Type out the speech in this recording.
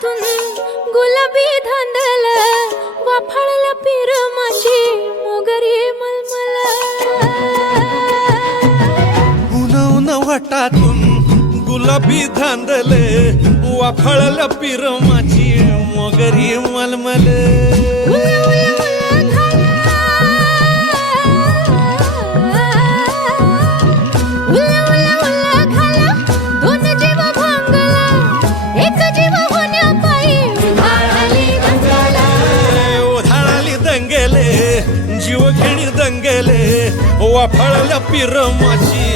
वटातून गुलाबी धांदल वाफाळला पिरमाची मोगरी मलमल उन उन वटातून गुलाबी धांदले वाफळला पिरमाची मोगरी मलमल जीव घेणी दंगेले वाफळल्या पिरमाची